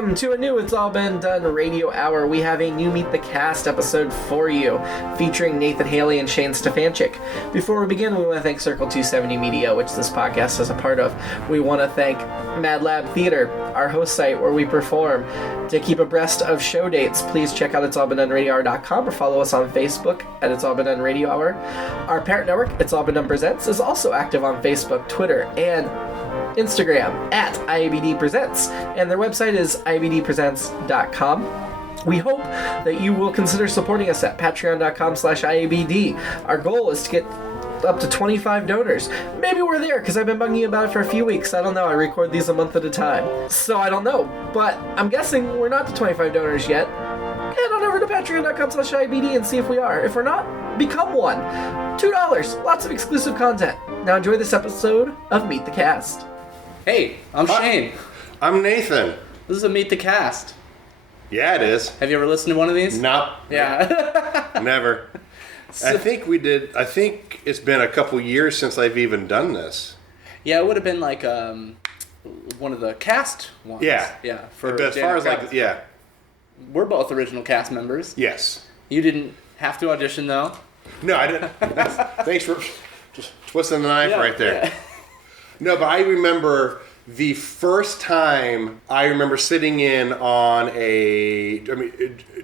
Welcome to a new It's All Been Done radio hour. We have a new Meet the Cast episode for you, featuring Nathan Haley and Shane Stefanchik. Before we begin, we want to thank Circle 270 Media, which this podcast is a part of. We want to thank Mad Lab Theater, our host site where we perform. To keep abreast of show dates, please check out itsallbeendoneradio.com or follow us on Facebook at It's All Been Done Radio Hour. Our parent network, It's All Been Done Presents, is also active on Facebook, Twitter, and Instagram at IABD Presents, and their website is iabdpresents.com. We hope that you will consider supporting us at patreon.com/IABD. Our goal is to get up to 25 donors. Maybe we're there, because I've been bugging you about it for a few weeks. I don't know. I record these a month at a time. So I don't know. But I'm guessing we're not to 25 donors yet. Head on over to patreon.com/IABD and see if we are. If we're not, become one. $2. Lots of exclusive content. Now enjoy this episode of Meet the Cast. Hey, I'm Shane. I'm Nathan. This is a Meet the Cast. Yeah, it is. Have you ever listened to one of these? Nope. Yeah. Never. I think we did. I think it's been a couple years since I've even done this. Yeah, it would have been like one of the cast ones. Yeah. Yeah. But as far as like, yeah. We're both original cast members. Yes. You didn't have to audition though. No, I didn't. Thanks for just twisting the knife right there. Yeah. No, but I remember the first time I remember sitting in on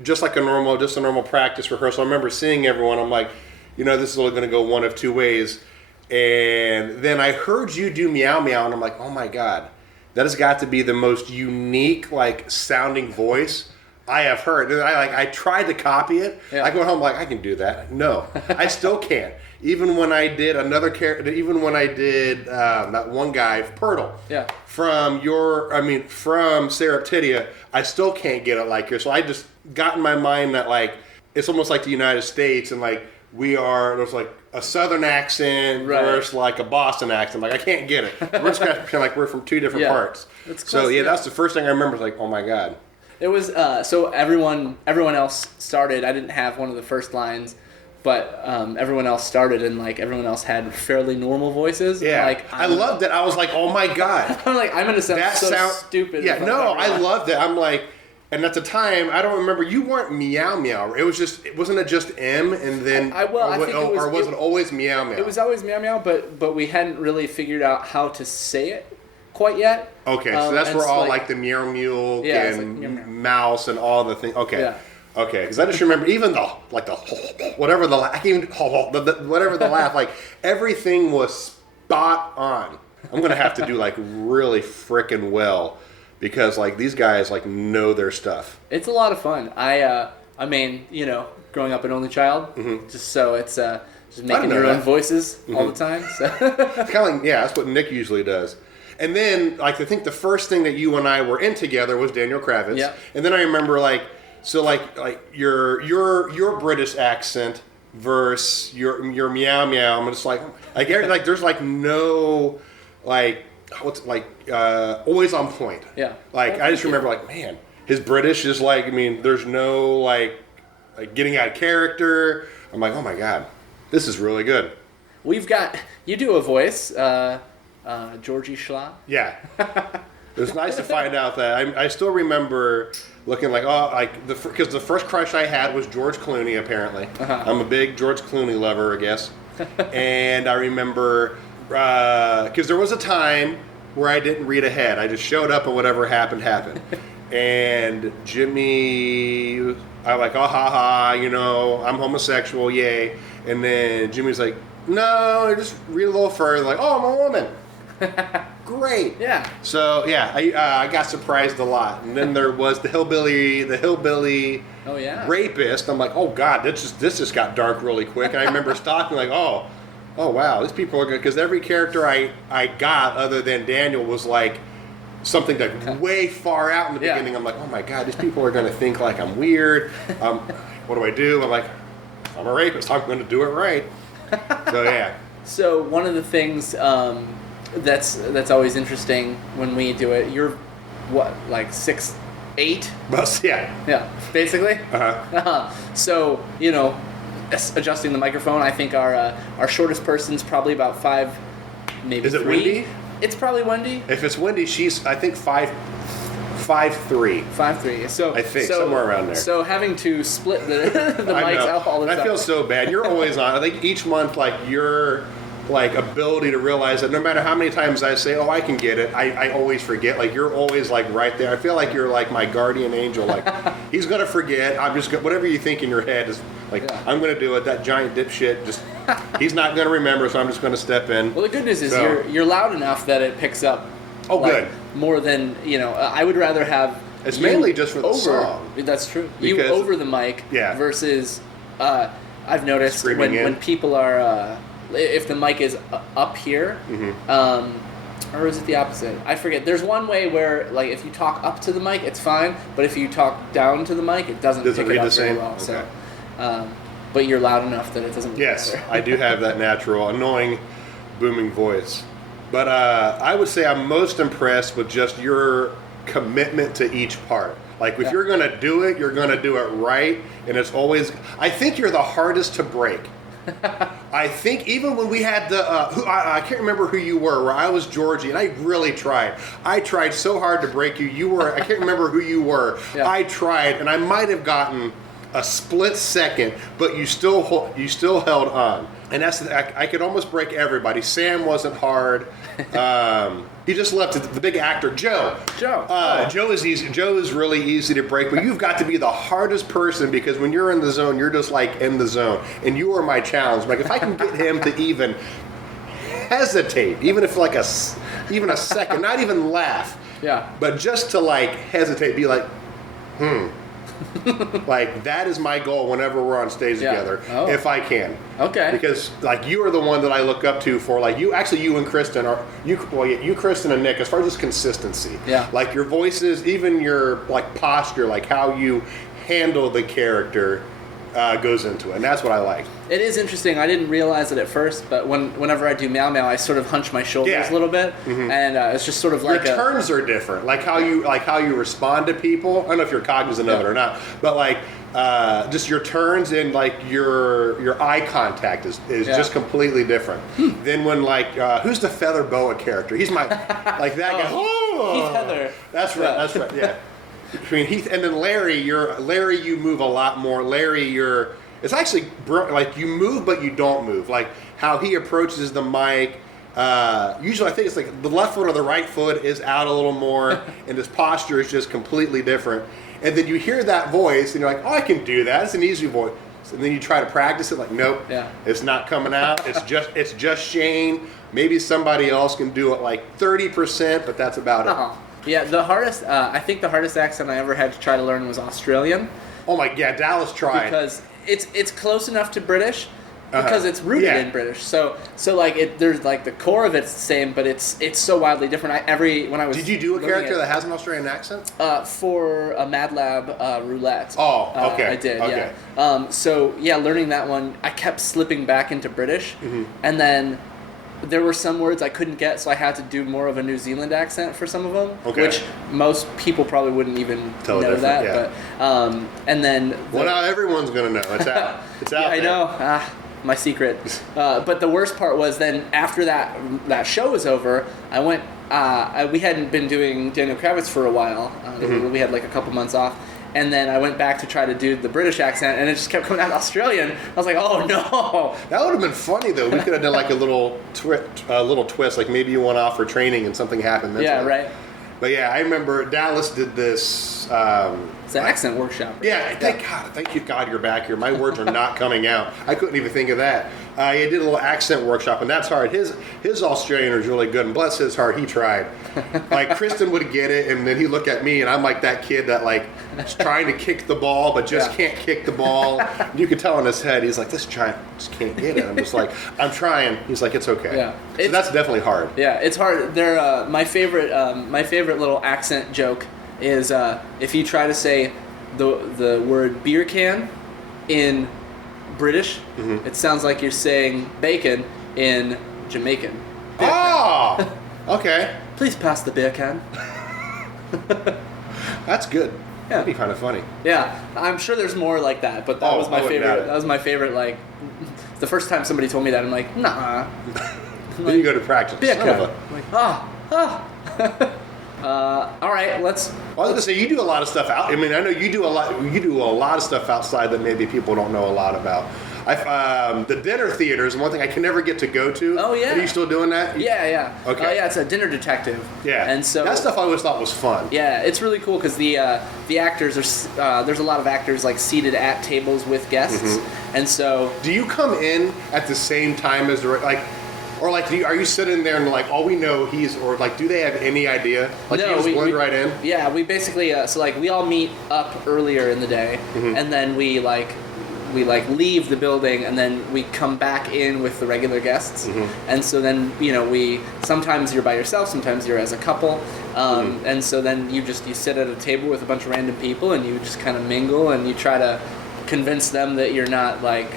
just a normal practice rehearsal. I remember seeing everyone. I'm like, this is only going to go one of two ways. And then I heard you do Meow Meow, and I'm like, oh my God, that has got to be the most unique, sounding voice I have heard. And I tried to copy it. Yeah. I go home like, I can do that. No, I still can't. Even when I did another character, that one guy, Pirtle, from Seraptidia, I still can't get it like yours. So I just got in my mind that it's almost like the United States, and there's a Southern accent versus a Boston accent. I can't get it. We're just gonna pretend we're from two different parts. So that's the first thing I remember. Oh my God. It was so everyone else started. I didn't have one of the first lines. But everyone else started, and everyone else had fairly normal voices. Yeah, I loved it. I was like, "Oh my God!" I'm gonna sound stupid. Yeah, no, I loved it. I'm like, and at the time, I don't remember. You weren't Meow Meow. Wasn't it just M and then? I think was it always Meow Meow? It was always Meow Meow, but we hadn't really figured out how to say it quite yet. Okay, so that's where all the Meow Mule and Meow Mouse and all the things. Okay. Yeah. Okay, because I just remember even whatever the laugh, everything was spot on. I'm gonna have to do really frickin' well, because these guys know their stuff. It's a lot of fun. Growing up an only child, just so it's just making your own voices all the time. So. It's kind of that's what Nick usually does. And then I think the first thing that you and I were in together was Daniel Kravitz. Yeah. And then I remember So your British accent versus your Meow Meow, I'm just there's no always on point. Yeah. I just remember man, his British is there's no getting out of character. I'm like, oh my God, this is really good. You do a voice, Georgie Schla. Yeah. It was nice to find out that I still remember looking because the first crush I had was George Clooney, apparently. Uh-huh. I'm a big George Clooney lover, I guess. And I remember because there was a time where I didn't read ahead. I just showed up and whatever happened. And Jimmy, I'm like, oh ha ha, I'm homosexual, yay. And then Jimmy's like, no, just read a little further. Oh, I'm a woman. Great. Yeah. So I got surprised a lot, and then there was the hillbilly. Oh yeah. Rapist. I'm like, oh God, this just got dark really quick. And I remember stopping oh wow, these people are good, because every character I got other than Daniel was something way far out in the beginning. I'm like, oh my God, these people are going to think I'm weird. What do I do? I'm like, I'm a rapist. I'm going to do it right. So yeah. So one of the things. That's always interesting when we do it. You're what, 6'8"? Well, yeah. Yeah, basically. Uh-huh. So adjusting the microphone, I think our shortest person's probably about 5, maybe 3. Is it Wendy? It's probably Wendy. If it's Wendy, she's I think 5'4" 5'3". 5'3". So I think somewhere around there. So having to split the I mics know. out all the And time. I feel so bad. You're always on. I think each month, like your ability to realize that no matter how many times I say, "Oh, I can get it," I always forget. Like you're always like right there. I feel like you're like my guardian angel. Like he's gonna forget. I'm just whatever you think in your head is like I'm gonna do it. That giant dipshit just he's not gonna remember, so I'm just gonna step in. Well, the good news is So- you're loud enough that it picks up. Oh, good. More than I would rather have. It's you mainly just for the over, song. That's true. You Because- over the mic. Yeah. Versus, I've noticed Screaming in. when people are if the mic is up here. Mm-hmm. Or is it the opposite? I forget. There's one way where, like, if you talk up to the mic, it's fine. But if you talk down to the mic, it doesn't pick read it up the same? very well. Okay. So, but you're loud enough that it doesn't really Yes, matter. I do have that natural, annoying, booming voice. But I would say I'm most impressed with just your commitment to each part. Like, if you're going to do it, you're going to do it right. And it's always, I think you're the hardest to break. I think even when we had the, I can't remember who you were, where I was Georgie, and I really tried. I tried so hard to break you. You were, I can't remember who you were. Yeah. I tried, and I might have gotten a split second, but you still held on. And that's I could almost break everybody. Sam wasn't hard. He just left the big actor Joe. Joe is easy. Joe is really easy to break, but you've got to be the hardest person because when you're in the zone, you're just like in the zone, and you are my challenge. Like if I can get him to even hesitate, even if like even a second, not even laugh, but just to like hesitate, be like, like that is my goal whenever we're on stage together, if I can. Okay. Because like you are the one that I look up to for like you and Kristen are you Kristen and Nick as far as this consistency. Yeah. Like your voices, even your like posture, like how you handle the character goes into it, and that's what I like. It is interesting. I didn't realize it at first, but whenever I do Meow Meow, I sort of hunch my shoulders a little bit, and it's just sort of like your turns are different, like how you respond to people. I don't know if you're cognizant of it or not, but like just your turns and like your eye contact is just completely different. Than when like who's the Feather Boa character? He's my like that guy. Heath Heather. That's right. That's right. Yeah. Between Heath and then Larry, you move a lot more. Larry, it's actually like you move but you don't move. Like how he approaches the mic. Usually I think it's like the left foot or the right foot is out a little more, and his posture is just completely different. And then you hear that voice, and you're like, oh, I can do that. It's an easy voice. And then you try to practice it, like, nope, it's not coming out. It's just Shane. Maybe somebody else can do it like 30%, but that's about it. Yeah, the hardest, I think the hardest accent I ever had to try to learn was Australian. Oh my, yeah, Dallas tried. Because it's close enough to British, because it's rooted in British. So like there's like the core of it's the same, but it's so wildly different. When I was Did you do a character that has an Australian accent? For a Mad Lab roulette. Oh, okay. I did, okay. yeah. Learning that one, I kept slipping back into British, and then there were some words I couldn't get, so I had to do more of a New Zealand accent for some of them, which most people probably wouldn't even know that. Yeah. But and then now everyone's gonna know. It's out. It's out. I know. My secret. But the worst part was then after that show was over, I went. We hadn't been doing Daniel Kravitz for a while. We had like a couple months off. And then I went back to try to do the British accent, and it just kept coming out Australian. I was like, "Oh no!" That would have been funny though. We could have done like a little twist, like maybe you went off for training and something happened. Yeah, right. But yeah, I remember Dallas did this. It's an accent workshop. Right? Yeah, thank you God you're back here. My words are not coming out. I couldn't even think of that. He did a little accent workshop, and that's hard. His Australian is really good, and bless his heart, he tried. Like Kristen would get it, and then he'd look at me, and I'm like that kid that like is trying to kick the ball, but just can't kick the ball. You could tell in his head, he's like, this giant just can't get it. I'm just like, I'm trying. He's like, it's okay. Yeah, so that's definitely hard. Yeah, it's hard. They're my favorite little accent joke is if you try to say the word beer can in British, it sounds like you're saying bacon in Jamaican. Oh, okay. Please pass the beer can. That's good. Yeah. That'd be kind of funny. Yeah, I'm sure there's more like that, but that was my favorite. That was my favorite. Like the first time somebody told me that, I'm like, nah. Then you go to practice. Beer can. I'm like, All right, let's. I was gonna say you do a lot of stuff out. I mean, I know you do a lot. You do a lot of stuff outside that maybe people don't know a lot about. The dinner theater is one thing I can never get to go to. Oh yeah. Are you still doing that? Yeah. Okay. Yeah, it's a dinner detective. Yeah. And so that stuff I always thought was fun. Yeah, it's really cool because the actors are there's a lot of actors like seated at tables with guests, and so. Do you come in at the same time as or like, are you sitting there and like, all we know or like, do they have any idea? Like, No, you just blend right in? Yeah, we basically so like we all meet up earlier in the day, and then we leave the building, and then we come back in with the regular guests, and so then we sometimes you're by yourself, sometimes you're as a couple, and so then you sit at a table with a bunch of random people, and you just kind of mingle, and you try to convince them that you're not like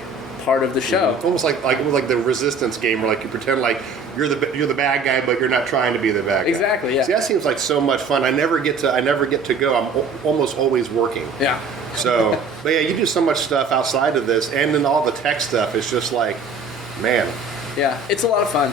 part of the show. It's almost like the resistance game, where like you pretend like you're the bad guy, but you're not trying to be the bad guy. Exactly. Yeah. See, that seems like so much fun. I never get to go. I'm almost always working. Yeah. So, but yeah, you do so much stuff outside of this, and then all the tech stuff is just like, man. Yeah, it's a lot of fun.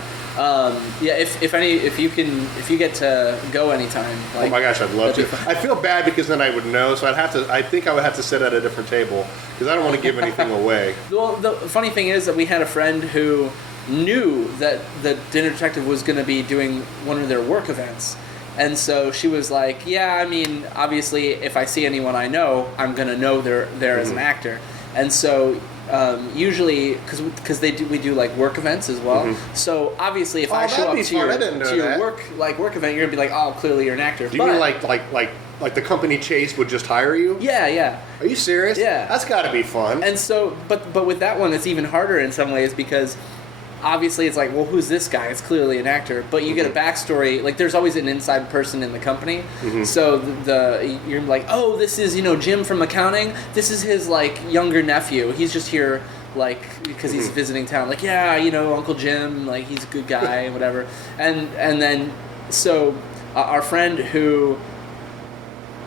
Yeah, if you get to go anytime. Like, Oh my gosh, I'd love to. I feel bad because then I would know, so I think I would have to sit at a different table because I don't want to give anything away. Well, the funny thing is that we had a friend who knew that the Dinner Detective was going to be doing one of their work events. And so she was like, yeah, I mean, obviously, if I see anyone I know, I'm going to know they're there as an actor. And so usually, because we do like work events as well. So obviously, if I show up to your work event, you're going to be like, oh, clearly you're an actor. Do you mean like the company Chase would just hire you? Yeah. Are you serious? Yeah. That's got to be fun. And so, but with that one, it's even harder in some ways because obviously it's like, well, who's this guy? It's clearly an actor. But you get a backstory. Like, there's always an inside person in the company. So you're like, oh, this is Jim from accounting. This is his like younger nephew. He's just here like because he's visiting town. Like, yeah, Uncle Jim. Like, he's a good guy, whatever. And then so our friend who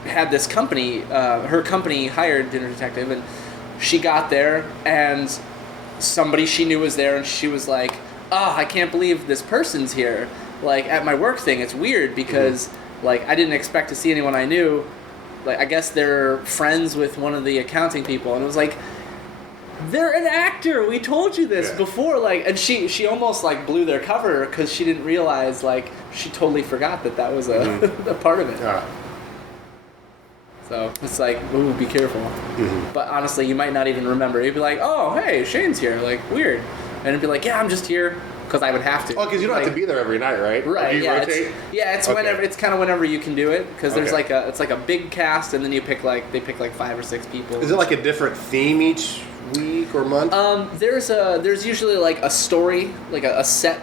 had this company, her company hired Dinner Detective, and she got there and somebody she knew was there, and she was like, I can't believe this person's here, like, at my work thing. It's weird because like I didn't expect to see anyone I knew. Like, I guess they're friends with one of the accounting people, and it was like, they're an actor, we told you this before. Like, and she almost like blew their cover because she didn't realize, like, she totally forgot that was a part of it. So it's like, ooh, be careful. But honestly, you might not even remember. You'd be like, oh, hey, Shane's here. Like, weird. And it'd be like, yeah, I'm just here because I would have to. Oh, because you don't have to be there every night, right? Right. Or do you rotate? It's whenever. It's kind of whenever you can do it because there's it's like a big cast, and then they pick like 5 or 6 people. Is it like a different theme each week or month? There's usually like a story, like a set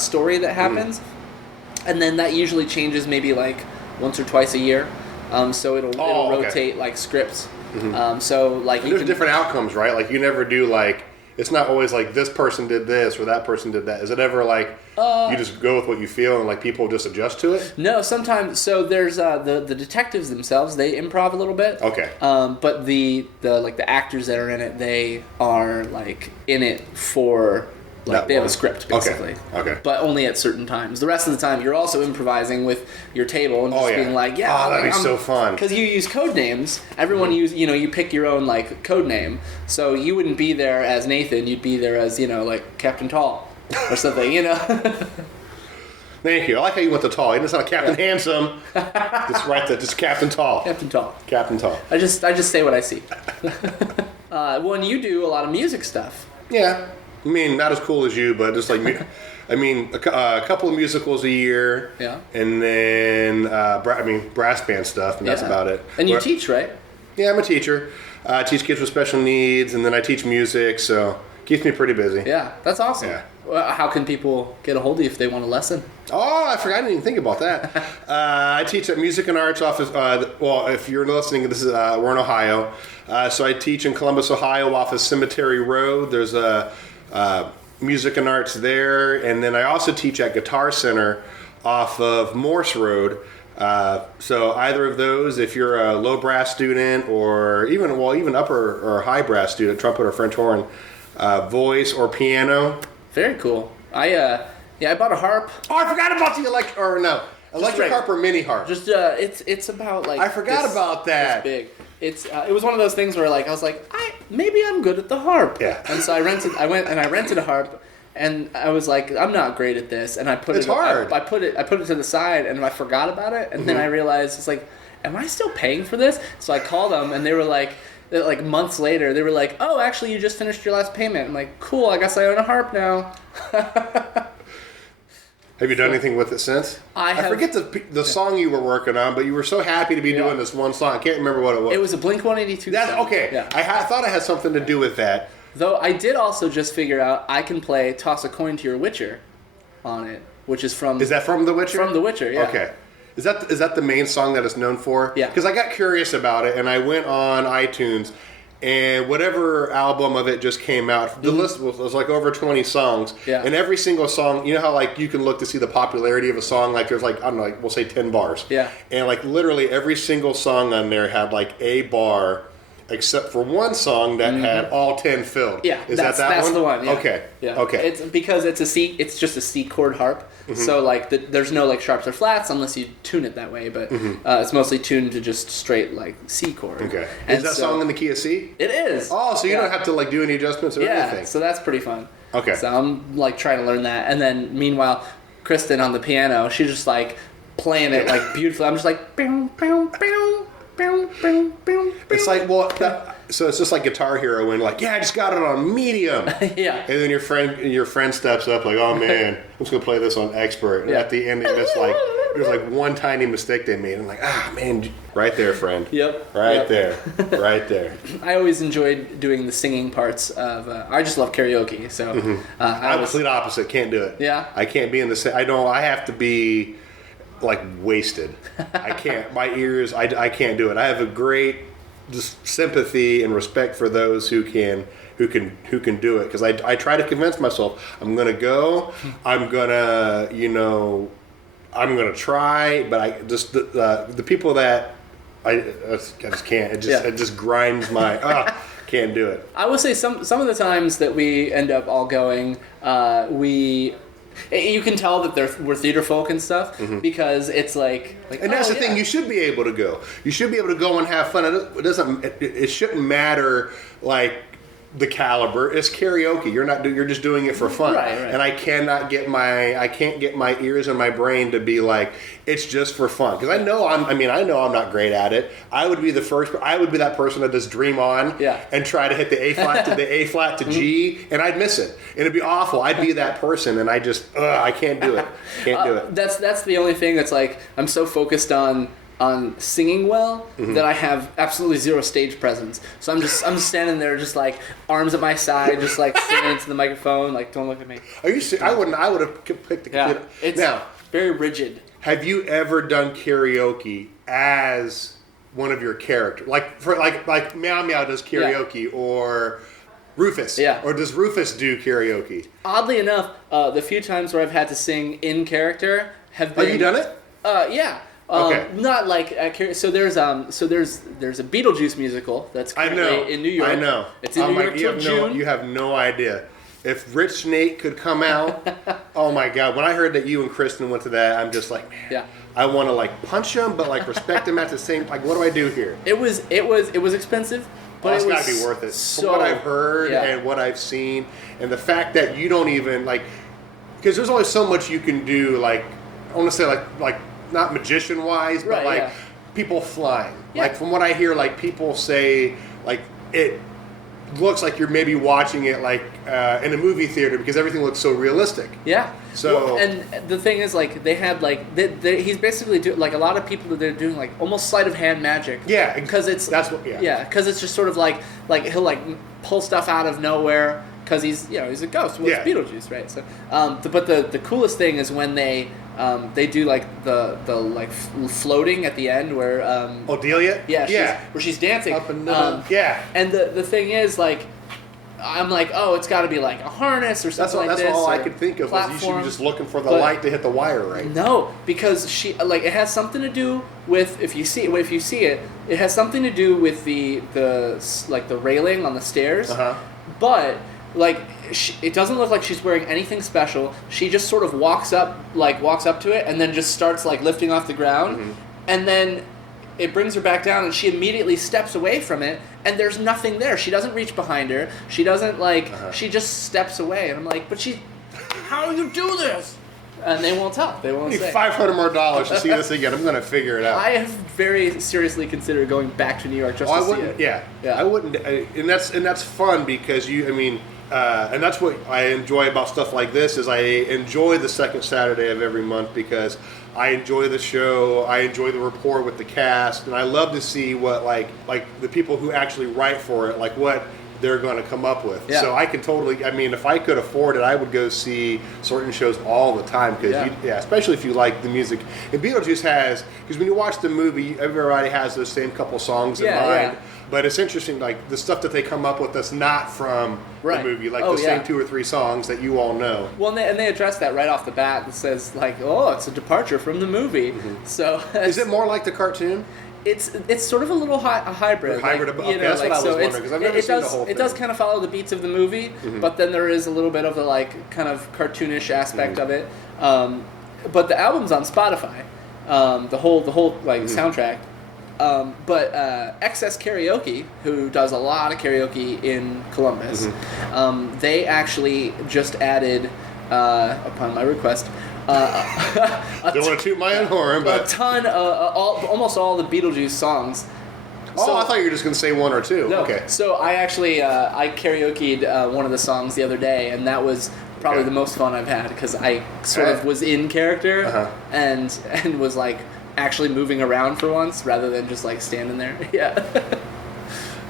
story that happens, and then that usually changes maybe like once or twice a year. So it'll rotate like scripts. So like there's different outcomes, right? Like, you never do like, it's not always like this person did this or that person did that. Is it ever like you just go with what you feel and like people just adjust to it? No, sometimes. So there's the detectives themselves. They improv a little bit. Okay. But the actors that are in it, they are like in it for. Like, they have a script, basically. Okay. But only at certain times. The rest of the time, you're also improvising with your table and just being like, yeah. Oh, that'd be so fun. Because you use code names. Everyone you pick your own, like, code name. So you wouldn't be there as Nathan. You'd be there as, like, Captain Tall or something, Thank you. I like how you went to Tall. It's not Captain Handsome. Just right there. Just Captain Tall. Captain Tall. Captain Tall. I just say what I see. Well, and you do a lot of music stuff. Yeah. I mean, not as cool as you, but just like me. I mean, a couple of musicals a year. Yeah. And then, brass band stuff, and that's about it. And you teach, right? Yeah, I'm a teacher. I teach kids with special needs, and then I teach music, so it keeps me pretty busy. Yeah, that's awesome. Yeah. Well, how can people get a hold of you if they want a lesson? Oh, I forgot. I didn't even think about that. I teach at Music and Arts office. Well, if you're listening, this is we're in Ohio. So I teach in Columbus, Ohio, off of Cemetery Road. There's a Music and Arts there, and then I also teach at Guitar Center off of Morse Road. So either of those, if you're a low brass student or even upper or high brass student, trumpet or French horn, voice or piano. Very cool. I bought a harp. Oh, I forgot about the Electric harp or mini harp? Just it's about like I forgot about that. This big. It's it was one of those things where like I was like maybe I'm good at the harp. Yeah. And so I went and I rented a harp, and I was like I'm not great at this, and I put it's hard. I put it to the side, and I forgot about it, and then I realized it's like, am I still paying for this? So I called them, and they were like months later, they were like, oh, actually, you just finished your last payment. I'm like, cool, I guess I own a harp now. Have you done anything with it since? I forget the song you were working on, but you were so happy to be doing this one song. I can't remember what it was. It was a Blink-182 song. Okay. Yeah. I thought it had something to do with that. Though I did also just figure out I can play Toss a Coin to Your Witcher on it, which is from... Is that from The Witcher? From The Witcher, yeah. Okay. Is that the main song that it's known for? Yeah. Because I got curious about it, and I went on iTunes, and whatever album of it just came out, the list was like over 20 songs. Yeah. And every single song, you know how like you can look to see the popularity of a song, like there's like, I don't know, like we'll say 10 bars. Yeah. And like literally every single song on there had like a bar, except for one song that had all 10 filled. Yeah, that's one? The one. Yeah. Okay. Yeah. Okay. It's because it's just a C chord harp. So like there's no like sharps or flats unless you tune it that way. But it's mostly tuned to just straight like C chord. Okay. And is that song in the key of C? It is. Oh, so you don't have to like do any adjustments or anything. Yeah. So that's pretty fun. Okay. So I'm like trying to learn that, and then meanwhile, Kristen on the piano, she's just like playing it like beautifully. I'm just like. Bow, bow, bow. It's like, so it's just like Guitar Hero when like, yeah, I just got it on medium. Yeah. And then your friend steps up like, oh man, I'm just gonna play this on expert. And at the end they missed like, there's like one tiny mistake they made. I'm like, man, right there, friend. Yep. Right there. Right there. I always enjoyed doing the singing parts of. I just love karaoke, so. I'm the complete opposite. Can't do it. Yeah. I can't be in the same. I have to be like wasted. I can't. My ears. I can't do it. I have a great just sympathy and respect for those who can do it, because I try to convince myself I'm gonna go. I'm gonna try, but I just the people that I just can't. It just grinds my. Can't do it. I will say some of the times that we end up all going, you can tell that we're theater folk and stuff because it's like and that's the thing. You should be able to go. You should be able to go and have fun. It shouldn't matter like the caliber. It's karaoke. You're just doing it for fun. Right. And I can't get my ears and my brain to be like it's just for fun, because I know I'm not great at it. I would be that person that does Dream On and try to hit the A flat to G, and I'd miss it. And it'd be awful. I'd be that person, and I can't do it. Can't do it. That's the only thing that's like I'm so focused on singing well that I have absolutely zero stage presence. So I'm just standing there just like arms at my side, just like singing into the microphone, like don't look at me. Are you serious? I would have picked the computer. It's now very rigid. Have you ever done karaoke as one of your characters? Like Meow Meow does karaoke, or Rufus. Yeah. Or does Rufus do karaoke? Oddly enough, the few times where I've had to sing in character have been. Have you done it? Yeah. Okay. Not like so there's a Beetlejuice musical that's currently in New York. I know. It's in New York till June. You have no idea. If Rich Nate could come out, oh my God! When I heard that you and Kristen went to that, I'm just like, man, yeah. I want to like punch him, but like respect him at the same. Like, what do I do here? It was expensive, but it's got to be worth it. From what I've heard and what I've seen, and the fact that you don't even like, because there's only so much you can do. Like, I want to say like not magician wise, but people flying. Yeah. Like from what I hear, like people say, like it looks like you're maybe watching it like in a movie theater because everything looks so realistic. Yeah. So and the thing is, like they had like he's basically doing like a lot of people that they're doing like almost sleight of hand magic. Yeah, because because it's just sort of like he'll like pull stuff out of nowhere because he's a ghost. Well, it's Beetlejuice, right? So, but the coolest thing is when they do like the like floating at the end where Delia? Where she's dancing up and down. And the thing is, like, I'm like, oh, it's got to be like a harness or something like this. That's all I could think of. Was you should be just looking for the light to hit the wire, right? No, because she like it has something to do with if you see it, it has something to do with the railing on the stairs. Uh-huh. But it doesn't look like she's wearing anything special. She just sort of walks up to it and then just starts like lifting off the ground, and then it brings her back down, and she immediately steps away from it, and there's nothing there. She doesn't reach behind her. She doesn't she just steps away, and I'm like, but how do you do this? And they won't tell. They won't say. $500 more to see this again. I'm going to figure it out. I have very seriously considered going back to New York just to see it. Yeah, I wouldn't, and that's fun because and that's what I enjoy about stuff like this is I enjoy the second Saturday of every month because I enjoy the show, I enjoy the rapport with the cast, and I love to see what like the people who actually write for it, like what they're going to come up with. Yeah. So I can totally, if I could afford it, I would go see certain shows all the time because, especially if you like the music. And Beetlejuice has, because when you watch the movie, everybody has those same couple songs in mind. Yeah. But it's interesting, like the stuff that they come up with that's not from the movie, like the same 2 or 3 songs that you all know. Well, and they address that right off the bat. It says like, "Oh, it's a departure from the movie." So is it more like the cartoon? It's sort of a little a hybrid. That's what I was wondering because I've never seen the whole thing. It does kind of follow the beats of the movie, but then there is a little bit of a kind of cartoonish aspect of it. But the album's on Spotify, the whole soundtrack. But XS Karaoke, who does a lot of karaoke in Columbus, they actually just added, upon my request, don't want to toot my own horn, but a ton, almost all the Beetlejuice songs. So, I thought you were just going to say 1 or 2. No, okay. So I actually I karaoke'd one of the songs the other day, and that was probably the most fun I've had because I sort of was in character and was like actually moving around for once rather than just like standing there. Yeah.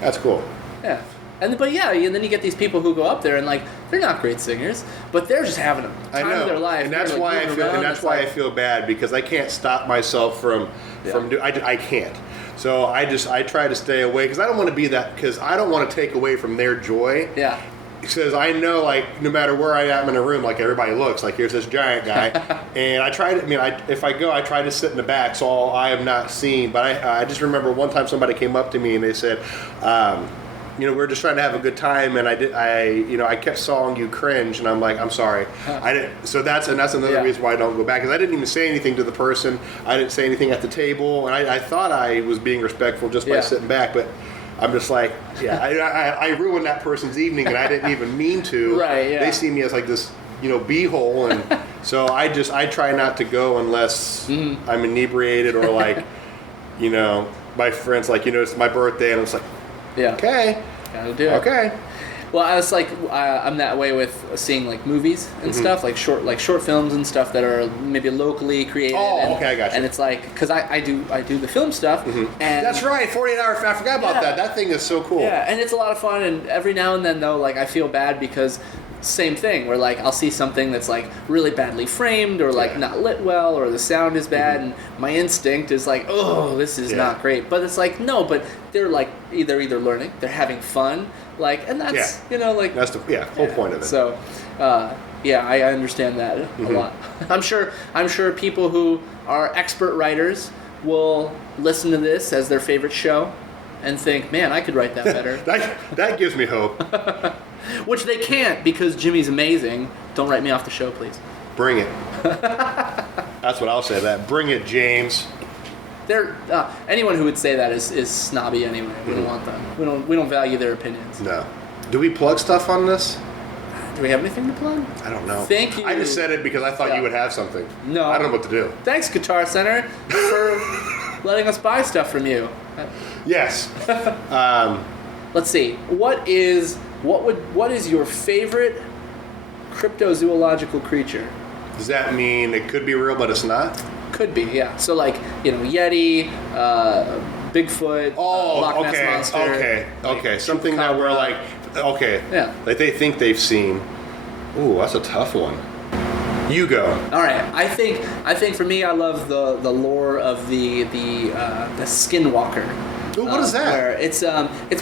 That's cool. Yeah. And then you get these people who go up there and like they're not great singers, but they're just having a time of their life. And that's why I feel bad because I can't stop myself from I can't. So I try to stay away because I don't want to be that because I don't want to take away from their joy. Yeah. Because I know, like, no matter where I am in a room, like, everybody looks. Like, here's this giant guy. And I try to, if I go, I try to sit in the back, so I have not seen. But I just remember one time somebody came up to me and they said, we're just trying to have a good time. And I kept sawing you cringe. And I'm like, I'm sorry. I didn't. So that's another reason why I don't go back. Because I didn't even say anything to the person. I didn't say anything at the table. And I thought I was being respectful just by sitting back. But I'm just like, I ruined that person's evening, and I didn't even mean to. Right, yeah. They see me as like this, b-hole, and so I try not to go unless I'm inebriated or like, my friends like, it's my birthday, and it's like, okay, gotta do it. Okay. Well, I was like, I'm that way with seeing like movies and stuff, like short films and stuff that are maybe locally created. Oh, okay, I got you. And it's like, because I do the film stuff, and that's right, 48 Hours. I forgot about that. That thing is so cool. Yeah, and it's a lot of fun. And every now and then, though, like I feel bad because same thing, where like I'll see something that's like really badly framed or like not lit well or the sound is bad, and my instinct is like, oh, this is not great. But it's like no, but they're like either learning, they're having fun. Like, and that's, that's the whole point of it. So, I understand that a lot. I'm sure people who are expert writers will listen to this as their favorite show and think, man, I could write that better. that gives me hope. Which they can't because Jimmy's amazing. Don't write me off the show, please. Bring it. That's what I'll say. That bring it, James. Anyone who would say that is snobby anyway. We don't want them. We don't value their opinions. No. Do we plug stuff on this? Do we have anything to plug? I don't know. Thank you. I just said it because I thought you would have something. No. I don't know what to do. Thanks, Guitar Center, for letting us buy stuff from you. Yes. Let's see. What is your favorite cryptozoological creature? Does that mean it could be real, but it's not? Could be, yeah. So like, Yeti, Bigfoot, Loch Ness Monster. Okay. Something that we're like, like they think they've seen. Ooh, that's a tough one. You go. All right. I think for me, I love the lore of the Skinwalker. Ooh, what is that? Where it's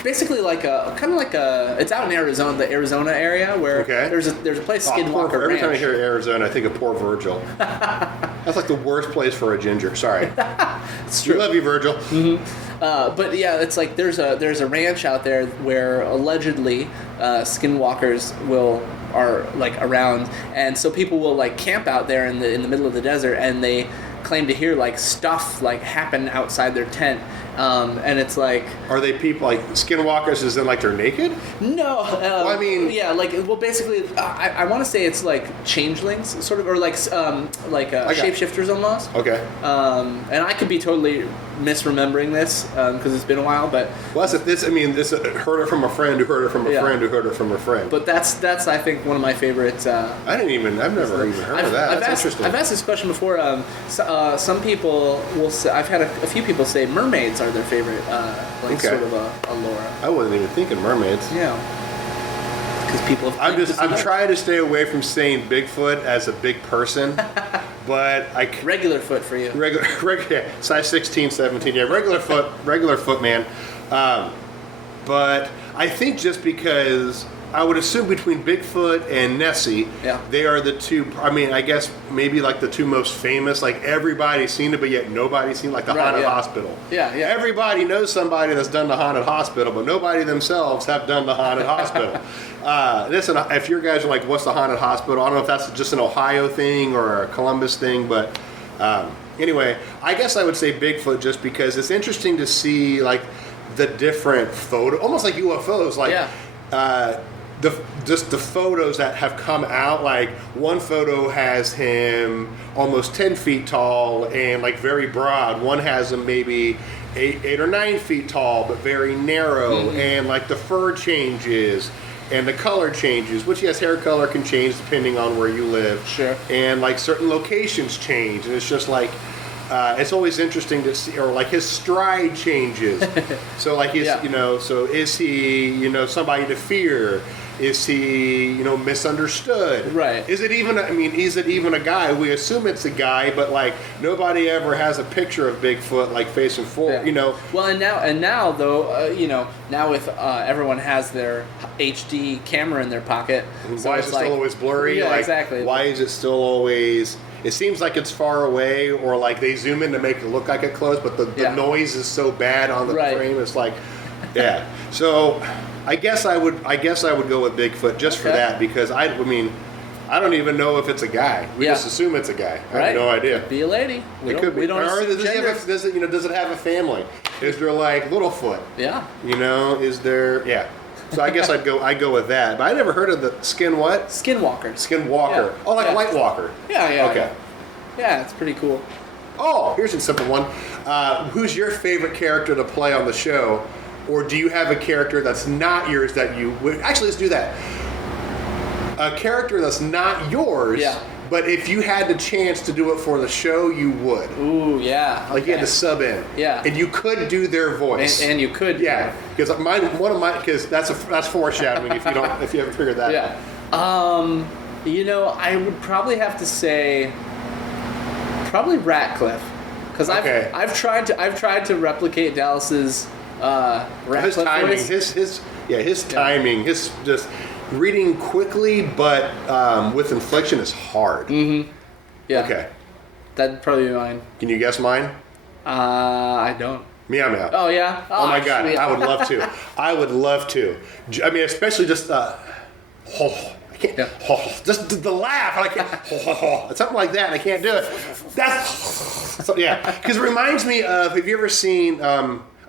basically like it's out in Arizona, the Arizona area where there's a place Skinwalker Ranch. Every time I hear Arizona, I think of poor Virgil. That's like the worst place for a ginger. Sorry. It's true. We love you, Virgil. But yeah, it's like there's a ranch out there where allegedly skinwalkers are like around, and so people will like camp out there in the middle of the desert, and they claim to hear like stuff like happen outside their tent. And it's like, are they people like skinwalkers? Is in like they're naked? No. Well, I mean, yeah, like basically, I want to say it's like changelings, sort of, or like shapeshifters almost. Okay. And I could be totally misremembering this because it's been a while, but well, this heard it from a friend who heard it from a friend who heard it from a friend. But that's I think one of my favorites. I've never even heard of that. That's interesting. I've asked this question before. Some people will say, I've had a few people say mermaids are their favorite, sort of a lore. I wasn't even thinking mermaids. Yeah. Because people have I'm trying to stay away from saying Bigfoot as a big person, but regular foot for you. Regular, size 16, 17, yeah, regular foot, man. But I think just because I would assume between Bigfoot and Nessie, they are the two. I mean, I guess maybe like the two most famous. Like everybody's seen it, but yet nobody's seen like the haunted hospital. Yeah. Everybody knows somebody that's done the haunted hospital, but nobody themselves have done the haunted hospital. Listen, if your guys are like, what's the haunted hospital? I don't know if that's just an Ohio thing or a Columbus thing, but anyway, I guess I would say Bigfoot just because it's interesting to see like the different almost like UFOs, like the photos that have come out. Like one photo has him almost 10 feet tall and like very broad. One has him maybe 8 or 9 feet tall but very narrow, and like the fur changes and the color changes, which yes, hair color can change depending on where you live. Sure. And like certain locations change, and it's just like it's always interesting to see, or like his stride changes. So like so is he somebody to fear? Is he, misunderstood? Right. Is it even a guy? We assume it's a guy, but like nobody ever has a picture of Bigfoot like facing forward, Well, and now though, now with everyone has their HD camera in their pocket. Why is it still always blurry? Yeah, like, exactly. Why is it still always? It seems like it's far away, or like they zoom in to make it look like it's close, but the noise is so bad on the frame. It's like, yeah. So I guess I would go with Bigfoot just for that, because I don't even know if it's a guy. We just assume it's a guy. I have no idea. Could be a lady. It could be. We don't or does it have a family? Is there like Littlefoot? Yeah. Is there? Yeah. So I guess I'd go with that. But I never heard of the Skinwalker. Skinwalker. Oh, like White Walker. Yeah. Okay. Yeah, it's pretty cool. Oh, here's a simple one. Who's your favorite character to play on the show? Or do you have a character that's not yours that you would... Actually, let's do that. A character that's not yours, but if you had the chance to do it for the show, you would. Ooh, yeah. Like you had to sub in. Yeah. And you could do their voice. And you could. Yeah. Because because that's foreshadowing if you haven't figured that out. I would probably have to say Ratcliffe. Because I've tried to replicate Dallas's his timing, his timing, his just reading quickly, but with inflection is hard. Mm-hmm. Yeah. Okay. That'd probably be mine. Can you guess mine? I don't. Meow meow. Oh yeah. Oh my God, I would love to. I would love to. I mean, especially just I can't. Just the laugh. I can't. Something like that. I can't do it. Because it reminds me of. Have you ever seen?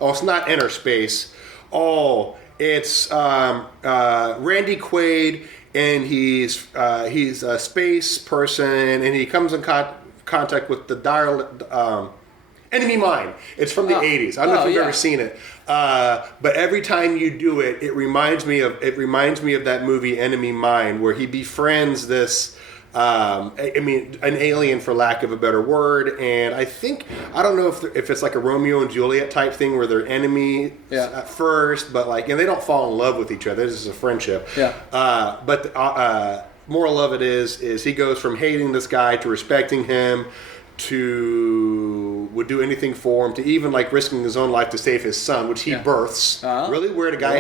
It's not Inner Space. Oh, it's Randy Quaid, and he's a space person, and he comes in contact with the Enemy Mine. It's from the 80s. I don't know if you've ever seen it, but every time you do it, it reminds me of that movie Enemy Mine, where he befriends this. An alien, for lack of a better word, and I don't know if it's like a Romeo and Juliet type thing where they're enemies at first, but and they don't fall in love with each other. This is a friendship. Yeah. But the moral of it is he goes from hating this guy to respecting him, to would do anything for him, to even risking his own life to save his son, which he births. Really weird. A guy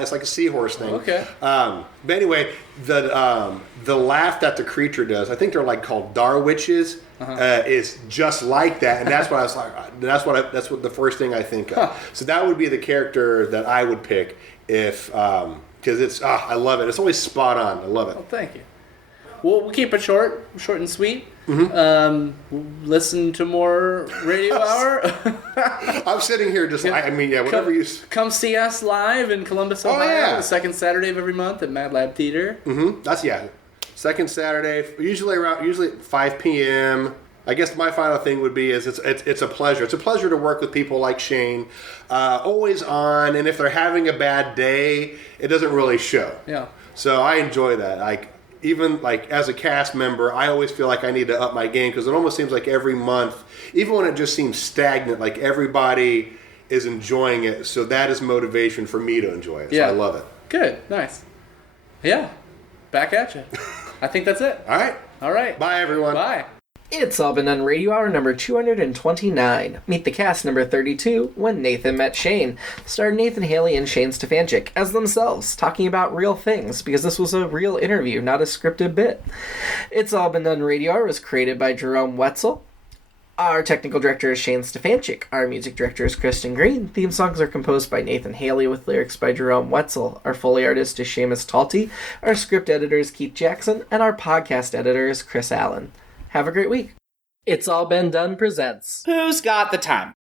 it's like a seahorse thing. Okay. But anyway, the laugh that the creature does, I think they're called Darwitches. is just like that, and that's what I was like. That's what the first thing I think of. So that would be the character that I would pick if because it's I love it. It's always spot on. I love it. Well, thank you. We'll keep it short and sweet. Listen to more Radio Hour. I'm sitting here just whatever you... Come see us live in Columbus, Ohio, the second Saturday of every month at Mad Lab Theater. That's, second Saturday, usually 5 p.m. I guess my final thing would be is it's a pleasure. It's a pleasure to work with people like Shane, always on, and if they're having a bad day, it doesn't really show. Yeah. So I enjoy that. Even as a cast member, I always feel like I need to up my game because it almost seems like every month, even when it just seems stagnant, like everybody is enjoying it. So that is motivation for me to enjoy it. So I love it. Good. Nice. Yeah. Back at you. I think that's it. All right. Bye, everyone. Bye. It's all been done. Radio Hour number 229. Meet the Cast number 32, When Nathan Met Shane. Starred Nathan Haley and Shane Stefanchik as themselves, talking about real things, because this was a real interview, not a scripted bit. It's all been done. Radio Hour was created by Jerome Wetzel. Our technical director is Shane Stefanchik. Our music director is Kristen Green. Theme songs are composed by Nathan Haley with lyrics by Jerome Wetzel. Our Foley artist is Seamus Talty. Our script editor is Keith Jackson. And our podcast editor is Chris Allen. Have a great week. It's All Been Done presents Who's Got the Time?